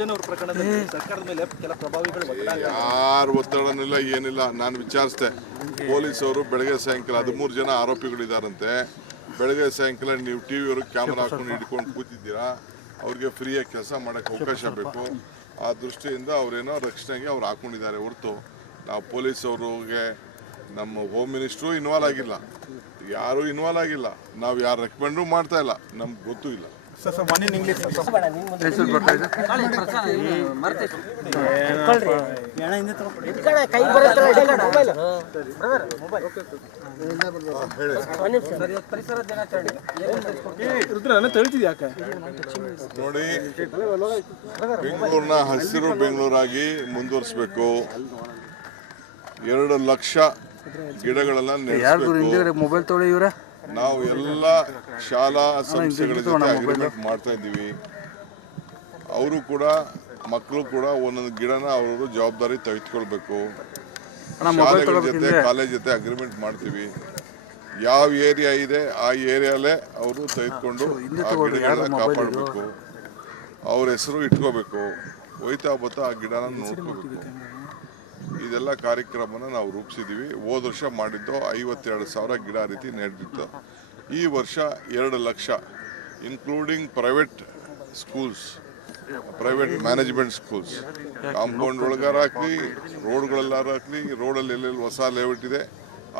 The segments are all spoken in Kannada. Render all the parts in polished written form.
ಪ್ರಕರಣದಲ್ಲಿ ಸರ್ಕಾರದ ಮೇಲೆ ಕೆಲ ಪ್ರಭಾವಿಗಳು ಯಾರು ಒತ್ತಡನಿಲ್ಲ ಏನಿಲ್ಲ. ನಾನು ವಿಚಾರಿಸಿದೆ, ಪೊಲೀಸವರು ಬೆಳಗ್ಗೆ ಸಾಯಂಕಾಲ 13 ಜನ ಆರೋಪಿಗಳಿದ್ದಾರಂತೆ. ಬೆಳಗ್ಗೆ ಸಾಯಂಕಾಲ ನೀವು ಟಿವಿಯವ್ರಿಗೆ ಕ್ಯಾಮ್ರಾ ಹಾಕೊಂಡು ಹಿಡ್ಕೊಂಡು ಕೂತಿದ್ದೀರಾ, ಅವ್ರಿಗೆ ಫ್ರೀಯಾಗಿ ಕೆಲಸ ಮಾಡೋಕ್ಕೆ ಅವಕಾಶ ಬೇಕು. ಆ ದೃಷ್ಟಿಯಿಂದ ಅವರೇನೋ ರಕ್ಷಣೆಗೆ ಅವ್ರು ಹಾಕೊಂಡಿದ್ದಾರೆ ಹೊರತು ನಾವು ಪೊಲೀಸವ್ರಿಗೆ ನಮ್ಮ ಹೋಮ್ ಮಿನಿಸ್ಟ್ರು ಇನ್ವಾಲ್ವ್ ಆಗಿಲ್ಲ, ಯಾರೂ ಇನ್ವಾಲ್ವ್ ಆಗಿಲ್ಲ. ನಾವು ಯಾರು ರೆಕಮೆಂಡು ಮಾಡ್ತಾ ಇಲ್ಲ, ನಮ್ಗೆ ಗೊತ್ತೂ ಇಲ್ಲ. ನೋಡಿ, ಬೆಂಗಳೂರಿನ ಹಸಿರು ಬೆಂಗಳೂರಾಗಿ ಮುಂದುವರಿಸಬೇಕು. 2 ಲಕ್ಷ ಗಿಡಗಳನ್ನ ನೆಡಬೇಕು. ನಾವು ಎಲ್ಲ ಶಾಲಾ ಸಂಸ್ಥೆಗಳ ಜೊತೆ ಅಗ್ರಿಮೆಂಟ್ ಮಾಡ್ತಾ ಇದ್ದೀವಿ. ಅವರು ಕೂಡ ಮಕ್ಕಳು ಕೂಡ ಒಂದೊಂದು ಗಿಡನ ಅವರು ಜವಾಬ್ದಾರಿ ತೆಗೆದುಕೊಳ್ಬೇಕು. ಶಾಲೆಗಳ ಜೊತೆ ಕಾಲೇಜ್ ಜೊತೆ ಅಗ್ರಿಮೆಂಟ್ ಮಾಡ್ತೀವಿ. ಯಾವ ಏರಿಯಾ ಇದೆ ಆ ಏರಿಯಾಲೇ ಅವರು ತೆಗೆದುಕೊಂಡು ಆ ಗಿಡಗಳನ್ನ ಕಾಪಾಡಬೇಕು, ಅವ್ರ ಹೆಸರು ಇಟ್ಕೋಬೇಕು, ಹೋಯ್ತಾ ಬತ್ತಾ ಆ ಗಿಡನ ನೋಡ್ಕೋಬೇಕು. ಇದೆಲ್ಲ ಕಾರ್ಯಕ್ರಮನ ನಾವು ರೂಪಿಸಿದ್ದೀವಿ. ಹೋದ ವರ್ಷ ಮಾಡಿದ್ದು 52,000 ಗಿಡ ರೀತಿ ನೆಟ್ಟಿತ್ತು. ಈ ವರ್ಷ 2 ಲಕ್ಷ including private schools, private management schools, compound ಒಳಗಾರಾಗಲಿ, ರೋಡ್ಗಳಲ್ಲಾರಾಗಲಿ, ರೋಡಲ್ಲಿ ಎಲ್ಲೆಲ್ಲಿ ಹೊಸ ಲೇಔಟ್ ಇದೆ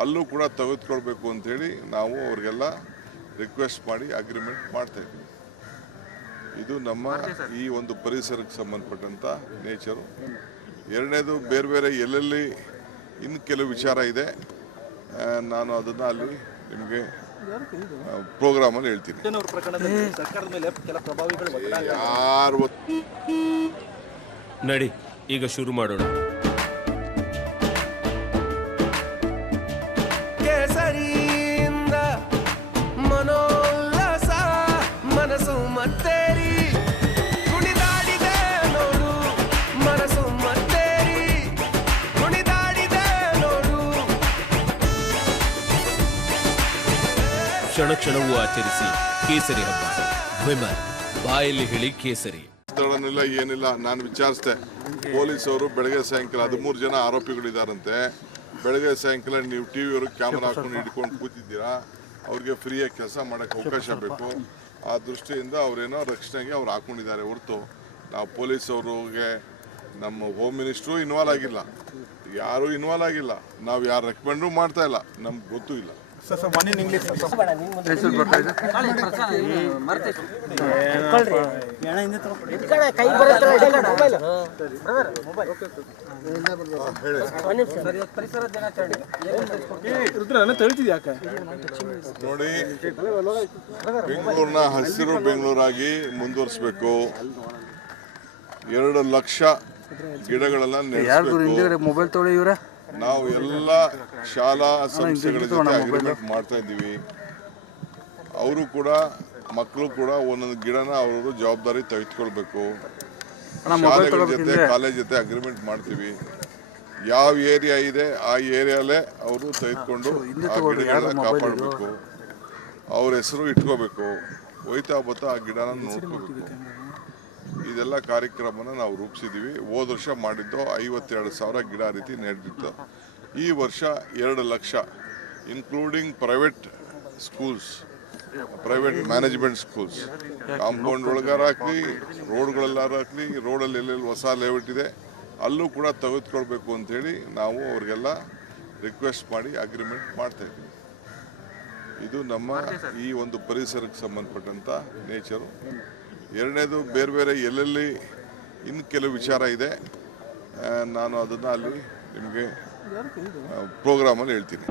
ಅಲ್ಲೂ ಕೂಡ ತೆಗೆದುಕೊಳ್ಬೇಕು ಅಂಥೇಳಿ ನಾವು ಅವ್ರಿಗೆಲ್ಲ ರಿಕ್ವೆಸ್ಟ್ ಮಾಡಿ ಅಗ್ರಿಮೆಂಟ್ ಮಾಡ್ತಾ ಇದ್ದೀವಿ. ಇದು ನಮ್ಮ ಈ ಒಂದು ಪರಿಸರಕ್ಕೆ ಸಂಬಂಧಪಟ್ಟಂಥ ನೇಚರು. ಎರಡನೇದು, ಬೇರೆ ಬೇರೆ ಎಲ್ಲೆಲ್ಲಿ ಇನ್ನು ಕೆಲವು ವಿಚಾರ ಇದೆ, ನಾನು ಅದನ್ನು ಅಲ್ಲಿ ನಿಮಗೆ ಪ್ರೋಗ್ರಾಮಲ್ಲಿ ಹೇಳ್ತೀನಿ. ಯಾರು ನಡಿ ಈಗ ಶುರು ಮಾಡೋಣ. ಕೇಸರಿಯಿಂದ ಮನೋಲ್ಲಾಸ ಮನಸ್ಸು ಮತ್ತೇರಿ ಕುಣಿದಾಡಿದೆ ನೋಡು, ಮನಸ್ಸು ಮತ್ತೇರಿ ಕುಣಿದಾಡಿದೆ ನೋಡು. ಕ್ಷಣ ಕ್ಷಣವೂ ಆಚರಿಸಿ ಕೇಸರಿ ಹಬ್ಬ. ವಿಮಲ್ ಬಾಯಲ್ಲಿ ಹೇಳಿ ಕೇಸರಿ. ಒತ್ತಡನಿಲ್ಲ ಏನಿಲ್ಲ. ನಾನು ವಿಚಾರಿಸಿದೆ, ಪೊಲೀಸವರು ಬೆಳಗ್ಗೆ ಸಾಯಂಕಾಲ 13 ಜನ ಆರೋಪಿಗಳಿದ್ದಾರಂತೆ. ಬೆಳಗ್ಗೆ ಸಾಯಂಕಾಲ ನೀವು ಟಿವಿಯವ್ರಿಗೆ ಕ್ಯಾಮ್ರಾ ಹಾಕೊಂಡು ಹಿಡ್ಕೊಂಡು ಕೂತಿದ್ದೀರಾ, ಅವ್ರಿಗೆ ಫ್ರೀಯಾಗಿ ಕೆಲಸ ಮಾಡೋಕ್ಕೆ ಅವಕಾಶ ಬೇಕು. ಆ ದೃಷ್ಟಿಯಿಂದ ಅವರೇನೋ ರಕ್ಷಣೆಗೆ ಅವ್ರು ಹಾಕೊಂಡಿದ್ದಾರೆ ಹೊರತು ನಾವು ಪೊಲೀಸವ್ರಿಗೆ ನಮ್ಮ ಹೋಮ್ ಮಿನಿಸ್ಟ್ರು ಇನ್ವಾಲ್ವ್ ಆಗಿಲ್ಲ, ಯಾರೂ ಇನ್ವಾಲ್ವ್ ಆಗಿಲ್ಲ. ನಾವು ಯಾರು ರೆಕಮೆಂಡು ಮಾಡ್ತಾ ಇಲ್ಲ, ನಮ್ಗೆ ಗೊತ್ತೂ ಇಲ್ಲ. ನೋಡಿ, ಬೆಂಗಳೂರಿನ ಹಸಿರು ಬೆಂಗಳೂರಾಗಿ ಮುಂದುವರಿಸಬೇಕು. 2 ಲಕ್ಷ ಗಿಡಗಳನ್ನ ನೆಡಬೇಕು. ನಾವು ಎಲ್ಲ ಶಾಲಾ ಸಂಸ್ಥೆಗಳ ಜೊತೆ ಅಗ್ರಿಮೆಂಟ್ ಮಾಡ್ತಾ ಇದ್ದೀವಿ. ಅವರು ಕೂಡ ಮಕ್ಕಳು ಕೂಡ ಒಂದೊಂದು ಗಿಡನ ಅವರು ಜವಾಬ್ದಾರಿ ತೆಗೆದುಕೊಳ್ಬೇಕು. ಶಾಲೆಗಳ ಜೊತೆ ಕಾಲೇಜ್ ಜೊತೆ ಅಗ್ರಿಮೆಂಟ್ ಮಾಡ್ತೀವಿ. ಯಾವ ಏರಿಯಾ ಇದೆ ಆ ಏರಿಯಾಲೇ ಅವರು ತೆಗೆದುಕೊಂಡು ಆ ಗಿಡಗಳನ್ನ ಕಾಪಾಡಬೇಕು, ಅವ್ರ ಹೆಸರು ಇಟ್ಕೋಬೇಕು, ಹೋಯ್ತಾ ಬತ್ತಾ ಆ ಗಿಡನ ನೋಡ್ಕೋಬೇಕು. ಇದೆಲ್ಲ ಕಾರ್ಯಕ್ರಮನ ನಾವು ರೂಪಿಸಿದ್ದೀವಿ. ಹೋದ ವರ್ಷ ಮಾಡಿದ್ದು 52,000 ಗಿಡ ರೀತಿ ನೆಟ್ಟಿತ್ತು. ಈ ವರ್ಷ 2 ಲಕ್ಷ including private schools, private management schools, compound ಒಳಗಾರಾಗಲಿ, ರೋಡ್ಗಳಲ್ಲಾರಾಗಲಿ, ರೋಡಲ್ಲಿ ಎಲ್ಲೆಲ್ಲಿ ಹೊಸ ಲೇಔಟ್ ಇದೆ ಅಲ್ಲೂ ಕೂಡ ತೆಗೆದುಕೊಳ್ಬೇಕು ಅಂಥೇಳಿ ನಾವು ಅವ್ರಿಗೆಲ್ಲ ರಿಕ್ವೆಸ್ಟ್ ಮಾಡಿ ಅಗ್ರಿಮೆಂಟ್ ಮಾಡ್ತಾ ಇದ್ದೀವಿ. ಇದು ನಮ್ಮ ಈ ಒಂದು ಪರಿಸರಕ್ಕೆ ಸಂಬಂಧಪಟ್ಟಂಥ ನೇಚರು. ಎರಡನೇದು, ಬೇರೆ ಬೇರೆ ಎಲ್ಲೆಲ್ಲಿ ಇನ್ನು ಕೆಲವು ವಿಚಾರ ಇದೆ, ನಾನು ಅದನ್ನು ಅಲ್ಲಿ ನಿಮಗೆ ಪ್ರೋಗ್ರಾಮಲ್ಲಿ ಹೇಳ್ತೀನಿ.